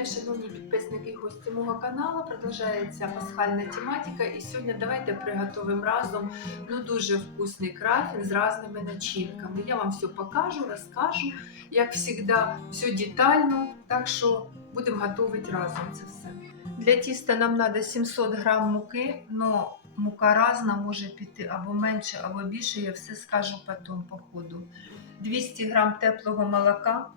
дня, шановні підписники і гості мого каналу. Продовжується пасхальна тематика. І сьогодні давайте приготуємо разом ну дуже вкусний крафін з різними начинками. Я вам все покажу, розкажу, як завжди, все детально. Так що будемо готувати разом це все. Для тіста нам треба 700 грам муки, але мука різна може піти або менше, або більше. Я все скажу потім по ходу. 200 грам теплого молока.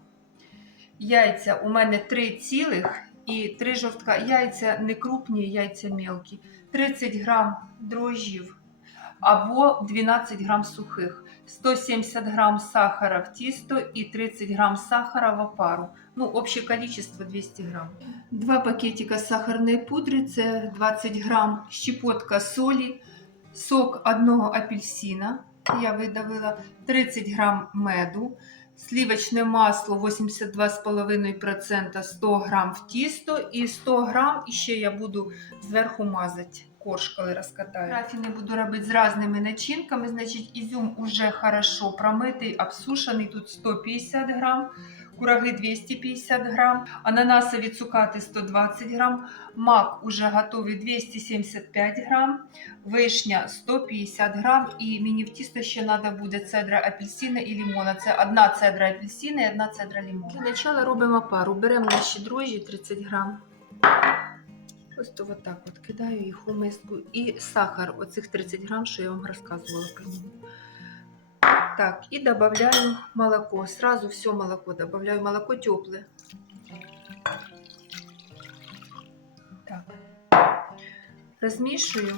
Яйця у мене 3 цілих і 3 жовтка. Яйця не крупні, яйця мелкі. 30 грам дрожжів або 12 грам сухих. 170 грам сахара в тісто і 30 грам сахара в опару. Ну, общее количество 200 грам. Два пакетика сахарної пудри, це 20 грам щепотка солі, сок одного апельсина, я видавила, 30 грам меду, сливочне масло 82,5%, 100 грам в тісто і 100 грам ще я буду зверху мазати корж, коли розкатаю. Рафіни буду робити з різними начинками. Значить, ізюм уже хорошо промитий, обсушений, тут 150 грам. Кураги 250 грам, ананасові цукати 120 грам, мак уже готовий 275 грам, вишня 150 грам, і мені в тісто ще треба буде цедра апельсина і лимона. Це одна цедра апельсина і одна цедра лимона. Для початку робимо пару. Беремо наші дрожжі 30 грам. Просто вот так от кидаю їх у миску. І сахар, оцих 30 грам, що я вам розказувала ньому. Так, и добавляю молоко. Сразу все молоко добавляю. Молоко теплое. Так. Размешиваю.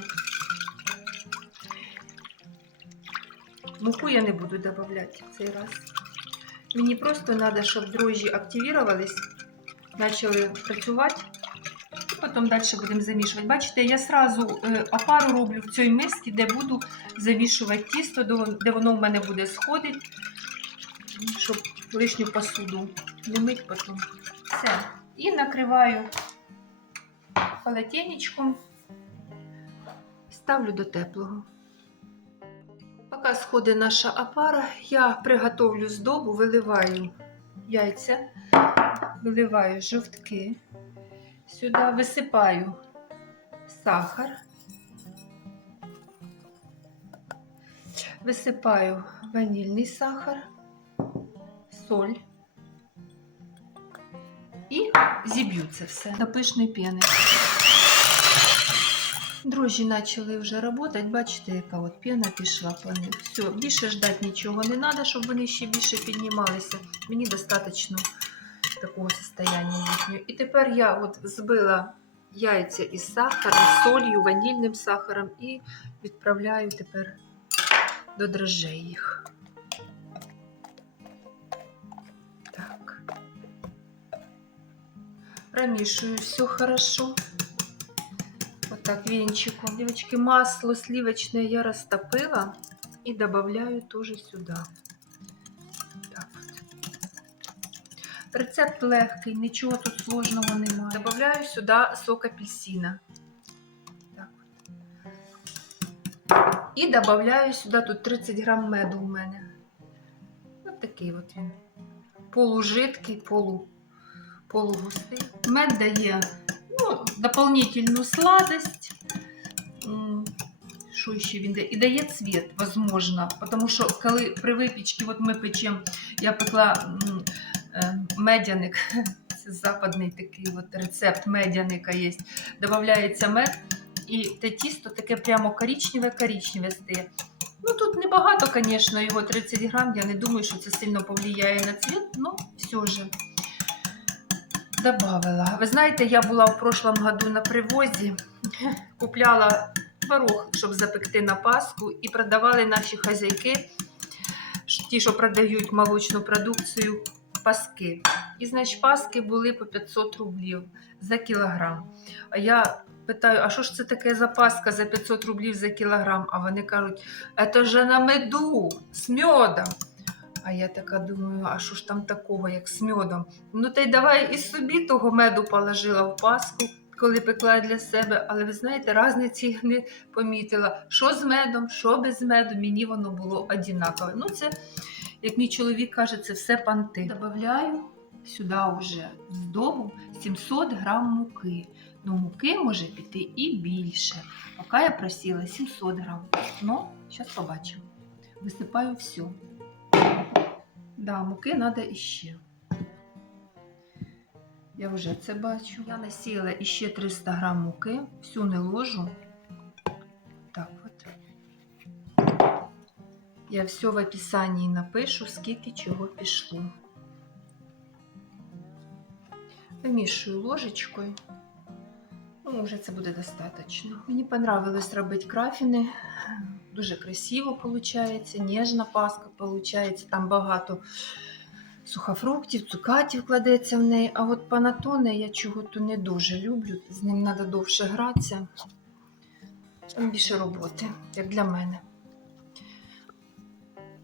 Муку я не буду добавлять цей раз. Мені просто треба, щоб дрожжі активувались, почали працювати. Потім далі будемо замішувати. Бачите, я сразу е, опару роблю в цій мисці, де буду замішувати тісто, де- воно в мене буде сходити, щоб лишню посуду не мить потім. Все. І накриваю полотенечком, ставлю до теплого. Поки сходить наша опара, я приготовлю здобу, виливаю яйця, виливаю жовтки. Сюди висипаю сахар, висипаю ванільний сахар, соль і зіб'ю це все до пишної піни. Дрожжі почали вже працювати, бачите, яка от піна пішла по них. Все, більше ждати нічого не треба, щоб вони ще більше піднімалися. Мені достатньо такого состояння їхнього. І тепер я от збила яйця із сахаром, солью, ванільним сахаром і відправляю тепер до дрожжей їх. Так. Промішую все хорошо. Вот так венчиком. Девочки, масло сливочное я растопила и добавляю тоже сюда. Рецепт легкий, нічого тут сложного немає. Добавляю сюди сок апельсина. Так. І добавляю сюди тут 30 грам меду у мене. Ось такий от він. Полужидкий, полу, полугустий. Мед дає ну, дополнительну сладость. Що ще він дає? І дає цвіт, возможно. Тому що коли при випічці, от ми печемо, я пекла медяник, це западний такий от рецепт медяника є. Додається мед, і те тісто таке прямо коричневе-коричневе стає. Ну тут небагато, звісно, його 30 грам. Я не думаю, що це сильно повлияє на цвіт, але все ж добавила. Ви знаєте, я була в прошлом году на привозі, купляла творог, щоб запекти на Пасху, і продавали наші хазяйки, ті, що продають молочну продукцію, паски. І, значить, паски були по 500 рублів за кілограм. А я питаю, а що ж це таке за паска за 500 рублів за кілограм? А вони кажуть, це ж на меду з медом. А я така думаю, а що ж там такого, як з медом? Ну та й давай і собі того меду положила в паску, коли пекла для себе. Але ви знаєте, різниці не помітила. Що з медом, що без меду, мені воно було однакове. Ну, це, як мій чоловік каже, це все панти. Добавляю сюди вже здобу 700 грам муки. Ну, муки може піти і більше. Поки я просила 700 грам. Ну, зараз побачимо. Висипаю все. Да, муки треба іще. Я вже це бачу. Я насіяла іще 300 грам муки, всю не ложу. Я все в описанні напишу, скільки чого пішло. Вимішую ложечкою. Ну, вже це буде достатньо. Мені понравилось робити крафіни. Дуже красиво виходить, ніжна паска виходить. Там багато сухофруктів, цукатів кладеться в неї. А от панатоне я чого-то не дуже люблю. З ним треба довше гратися. Більше роботи, як для мене.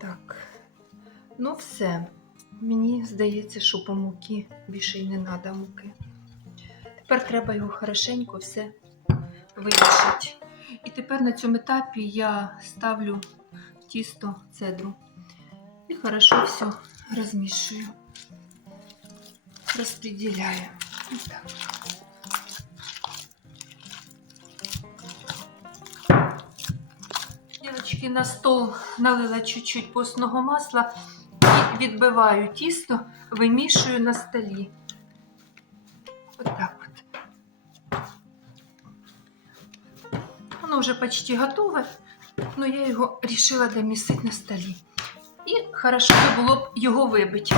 Так. Ну, все. Мені здається, що по муки більше й не треба муки. Тепер треба його хорошенько все вимішати. І тепер на цьому етапі я ставлю тісто цедру і хорошо все розмішую, розподіляю. Так. Дівчатки, на стол налила чуть-чуть постного масла і відбиваю тісто, вимішую на столі. Отак от. Воно вже почти готове, але я його вирішила домісити на столі. І хорошо було б його вибити.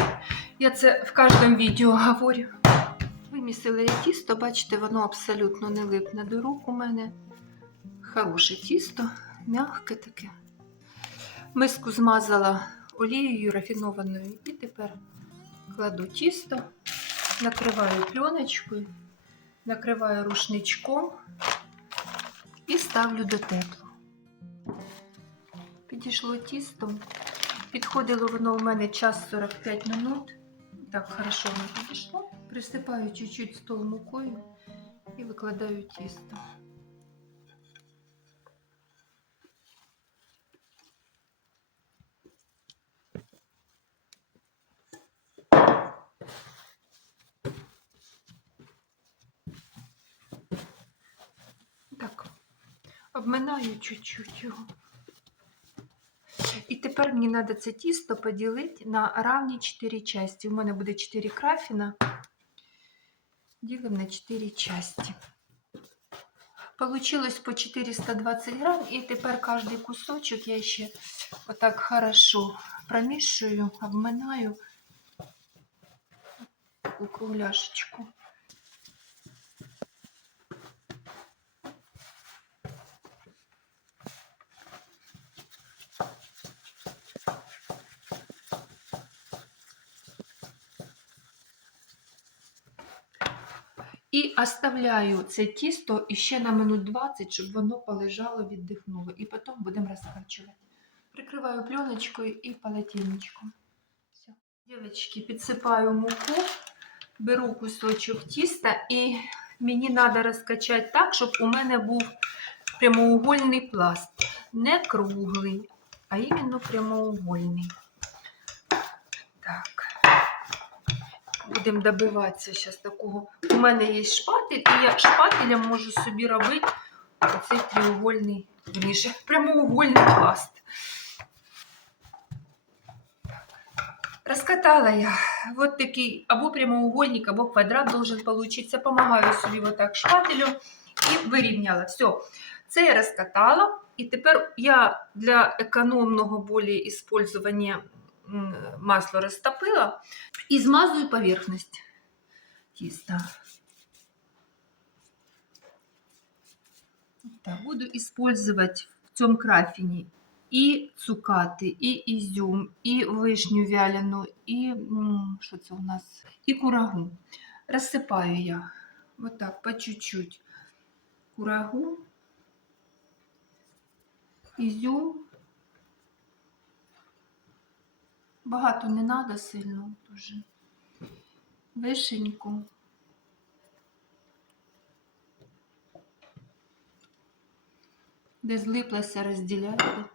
Я це в кожному відео говорю. Вимісила я тісто, бачите, воно абсолютно не липне до рук у мене. Хороше тісто, м'яке таке. Миску змазала олією рафінованою і тепер кладу тісто, накриваю пленочкою, накриваю рушничком і ставлю до теплого. Підійшло тісто. Підходило воно у мене час 45 минут. Так, хорошо воно підійшло. Присипаю чуть-чуть стол мукою і викладаю тісто. Так, обминаю чуть-чуть його. І тепер мені треба це тісто поділити на равні 4 часті. У мене буде 4 крафіна. Ділимо на 4 часті. Получилось по 420 грам. І тепер кожний кусочок я ще отак хорошо промішую, обминаю у кругляшечку. Оставляю це тісто ще на минут 20, щоб воно полежало, віддихнуло. І потім будемо розкачувати. Прикриваю пленочкою і полотенечком. Все. Дівчатки, підсипаю муку, беру кусочок тіста і мені треба розкачати так, щоб у мене був прямоугольний пласт. Не круглий, а іменно прямоугольний. Будемо добиватися зараз такого. У мене є шпатель, і я шпателем можу собі робити оцей треугольний, ніж прямоугольний пласт. Розкатала я. Вот такий або прямоугольник, або квадрат должен получиться. Помагаю собі вот так шпателем і вирівняла. Все. Це я розкатала. І тепер я для економного более использования м, масло розтопила і змазую поверхность тіста. Так, буду использовать в цьому крафіні і цукати, і ізюм, і вишню вялену, і що це у нас? І курагу. Розсипаю я вот так по чуть-чуть курагу, ізюм. Багато не треба сильно дуже. Вишеньку. Де злиплася, розділяйте.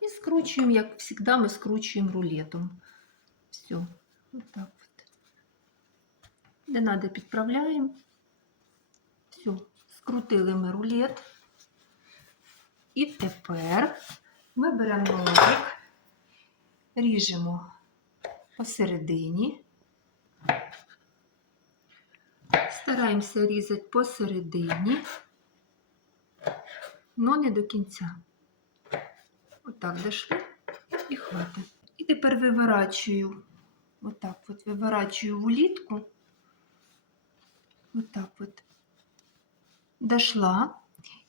І скручуємо, як завжди, ми скручуємо рулетом. Все, вот так вот. Де надо, підправляємо. Все, скрутили ми рулет. І тепер ми беремо ножик, ріжемо посередині. Стараємося різати посередині, але не до кінця. Отак дошли і хватить. І тепер виворачую. Отак от виворачую в улітку. Отак от. Дошла.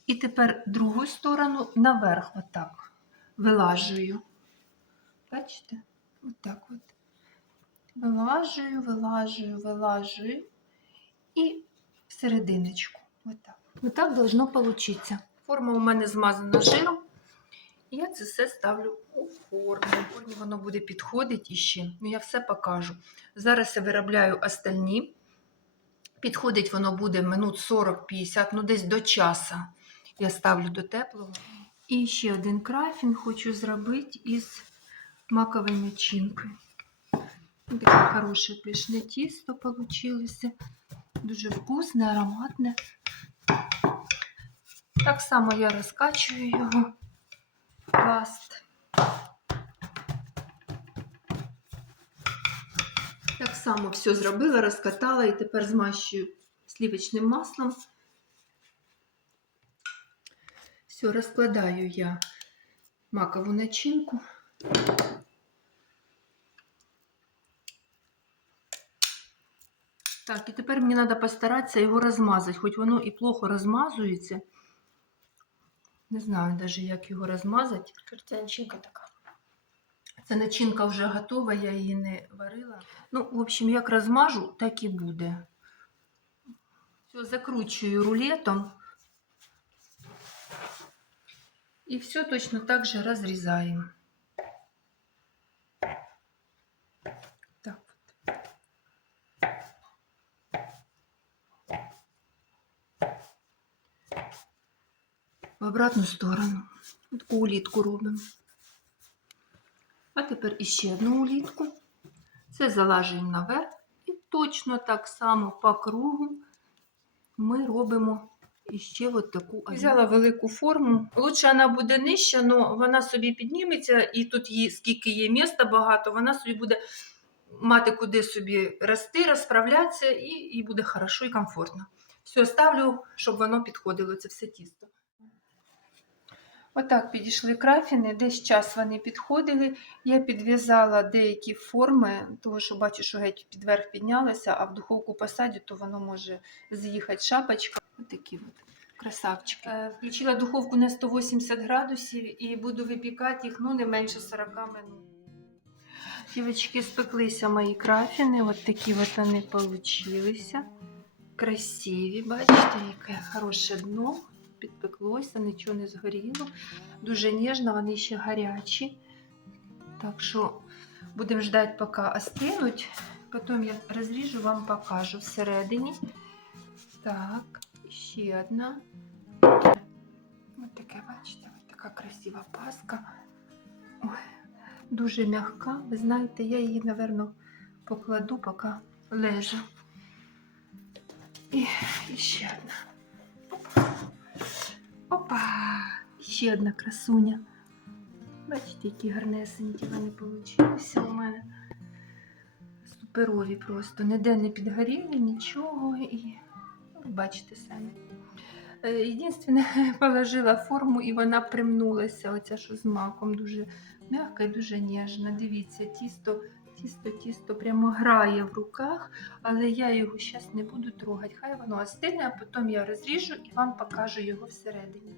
І тепер другу сторону наверх отак вилажую. Бачите? Отак от. Вилажую, вилажую, вилажую. І в серединочку. Отак. Отак должно получиться. Форма у мене змазана жиром. І я це все ставлю у форму. Формі воно буде підходити іще. Ну, я все покажу. Зараз я виробляю остальні. Підходить воно буде минут 40-50, ну десь до часа. Я ставлю до теплого. І ще один крафін хочу зробити із маковою начинкою. Ось Таке хороше пишне тісто вийшло. Дуже вкусне, ароматне. Так само я розкачую його пласт. Так само все зробила, розкатала і тепер змащую сливочним маслом. Все, розкладаю я макову начинку. Так, і тепер мені треба постаратися його розмазати, хоч воно і плохо розмазується. Не знаю навіть, як його розмазати. Це начинка така. Це начинка вже готова, я її не варила. Ну, в общем, як розмажу, так і буде. Все, закручую рулетом. І все точно так же. Так. В обратну сторону. Таку улітку робимо. А тепер іще одну улітку. Це залажуємо наверх. І точно так само по кругу ми робимо іще от таку. Взяла велику форму. Лучше вона буде нижча, але вона собі підніметься, і тут її, скільки є міста багато, вона собі буде мати куди собі рости, розправлятися, і, і буде хорошо і комфортно. Все, ставлю, щоб воно підходило, це все тісто. Отак підійшли крафіни, десь час вони підходили. Я підв'язала деякі форми, тому що бачу, що геть підверх піднялися, а в духовку посадю, то воно може з'їхати шапочка. Отакі от красавчики. Е, Включила духовку на 180 градусів і буду випікати їх ну, не менше 40 минут. Дівчатки, спеклися мої крафіни, от такі от вони получилися. Красиві, бачите, яке хороше дно підпеклося, нічого не згоріло. Дуже ніжно, вони ще гарячі. Так що будемо ждати, поки остинуть. Потім я розріжу, вам покажу всередині. Так, ще одна. Ось таке, бачите, ось така красива паска. Ой, дуже м'яка. Ви знаєте, я її, напевно, покладу, поки лежу. І, і ще одна. Опа! Ще одна красуня. Бачите, які гарнесенькі вони получилися у мене. Суперові просто. Ніде не підгоріли, нічого. І бачите самі. Е, Єдинственне, положила форму і вона примнулася. Оця що з маком. Дуже м'яка і дуже ніжна. Дивіться, тісто, тісто, тісто прямо грає в руках, але я його зараз не буду трогати. Хай воно остине, а потім я розріжу і вам покажу його всередині.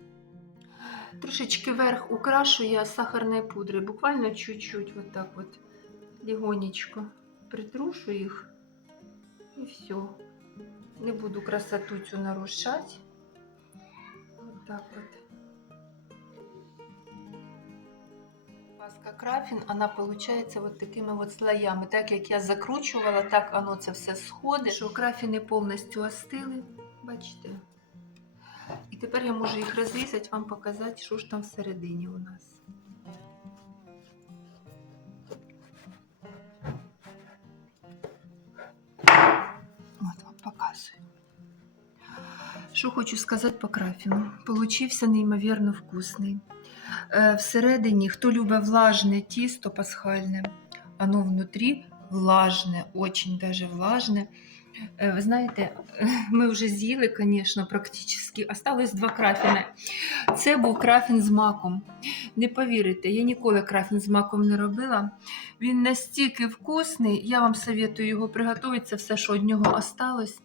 Трошечки верх украшу я сахарной пудрой, буквально чуть-чуть, вот вот, легонечко притрушу їх і все. Не буду красоту цю нарушать. Вот так вот. Паска крафін, вона получается вот такими вот слоями. Так як я закручувала, так воно це все сходить. Що крафіни повністю остили, бачите? І тепер я можу їх розрізати, вам показати, що ж там всередині у нас. Що хочу сказати по крафіну. Получився неймовірно вкусний. Е, Всередині, хто любить влажне тісто пасхальне, оно внутрі влажне, очень даже влажне. Е, Ви знаєте, ми вже з'їли, звісно, практично. Осталось два крафіни. Це був крафін з маком. Не повірите, я ніколи крафін з маком не робила. Він настільки вкусний, я вам советую його приготувати, це все, що від нього осталось.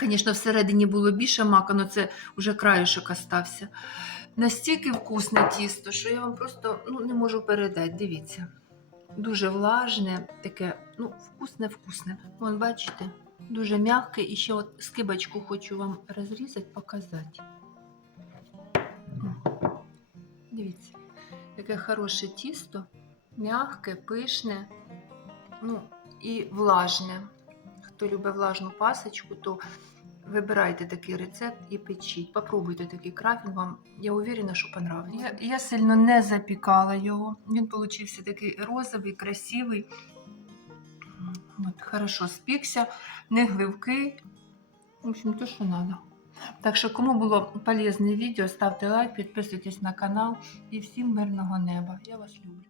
Звісно, всередині було більше мака, але це вже краюшок остався. Настільки вкусне тісто, що я вам просто ну, не можу передати. Дивіться. Дуже влажне, таке, ну, вкусне-вкусне. Вон, бачите, дуже м'яке. І ще от скибочку хочу вам розрізати, показати. Дивіться, яке хороше тісто, м'яке, пишне, ну і влажне. Хто любить влажну пасочку, то вибирайте такий рецепт і печіть. Попробуйте такий крафін, вам я уверена, що понравиться. Я, я сильно не запікала його. Він получився такий розовий, красивий. От, хорошо спікся, не гливкий. В общем, то, що треба. Так що, кому було полезне відео, ставте лайк, підписуйтесь на канал і всім мирного неба. Я вас люблю.